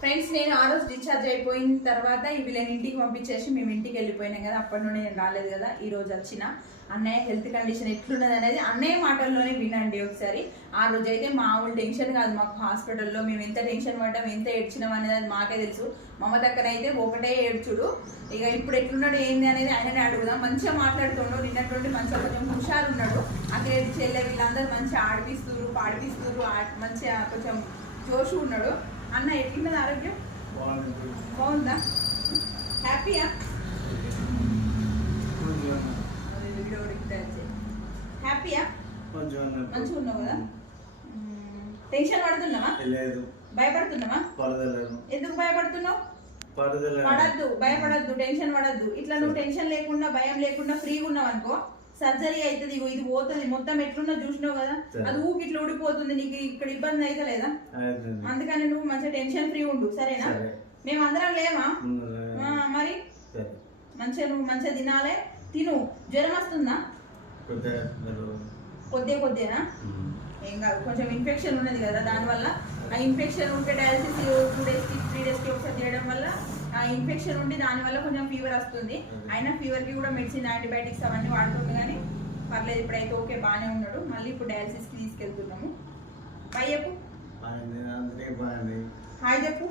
Friends నేను ఆ రోజు డిశ్చార్జ్ అయిపోయిన తర్వాత ఈ వీళ్ళని ఇంటికి పంపించేసి మేము ఇంటికి వెళ్ళిపోయినాం కదా. అప్పటి నుండి నేను రాలేదు కదా ఈ రోజు వచ్చిన. అన్నయ్య హెల్త్ కండిషన్ ఎట్లున్నది అనేది అన్నయ్య మాటల్లోనే వినండి ఒకసారి. ఆ రోజు అయితే మామూలు టెన్షన్ కాదు. మాకు హాస్పిటల్లో మేము ఎంత టెన్షన్ పడ్డాం ఎంత ఏడ్చినాం అనేది మాకే తెలుసు. మమ్మ దగ్గరైతే ఒకటే ఏడ్చుడు. ఇక ఇప్పుడు ఎట్లున్నాడు ఏంది అనేది ఆయననే అడుగుదాం. మంచిగా మాట్లాడుతున్నాడు నిన్నటువంటి మంచిగా కొంచెం హుషారు ఉన్నాడు అక్కడ చెల్లె వీళ్ళందరూ మంచిగా ఆడిపిస్తున్నారు పాడిపిస్తున్నారు మంచిగా కొంచెం జోషు ఉన్నాడు అన్న ఎట్లున్నది ఆరోగ్యం? బాగుందా? హ్యాపీయా? హ్యాపీయా? మంచిగా ఉన్నావు కదా. టెన్షన్ పడుతున్నావా? లేదు. భయపడుతున్నావా? ఎందుకు భయపడుతున్నావు? పడద్దు భయపడద్దు టెన్షన్ పడద్దు. ఇట్లా నువ్వు టెన్షన్ లేకుండా భయం లేకుండా ఫ్రీగా ఉన్నావు అనుకో. సర్జరీ అవుతుంది ఇగో ఇది పోతుంది మొత్తం ఎట్లున్నా చూసినావు కదా. అది ఊకి ఇట్లా ఊడిపోతుంది నీకు ఇక్కడ ఇబ్బంది అయితే లేదా. అందుకని నువ్వు మంచిగా టెన్షన్ ఫ్రీ ఉండు సరేనా? సరే. మేము అందరం లేమా? మరి. మంచిగా నువ్వు మంచిగా తినాలే. తిను. జ్వరం వస్తుందా? కొద్దిగా కొద్దిగా ఏం కాదు కొంచెం ఇన్ఫెక్షన్ ఉన్నది కదా దానివల్ల. ఆ ఇన్ఫెక్షన్ ఉంటే డయాలసిస్ టూ డేస్కి త్రీ డేస్కి ఒకసారి చేయడం వల్ల ఇన్ఫెక్షన్ ఉండి దానివల్ల కొంచెం ఫీవర్ వస్తుంది. అయినా ఫీవర్కి కూడా మెడిసిన్ యాంటీబయాటిక్స్ అవన్నీ వాడుతుంది కానీ పర్లేదు ఇప్పుడైతే ఓకే బాగానే ఉన్నాడు. మళ్ళీ ఇప్పుడు డయాలసిస్కి తీసుకెళ్తున్నాము. బై చెప్పు. హాయ్ చెప్పు.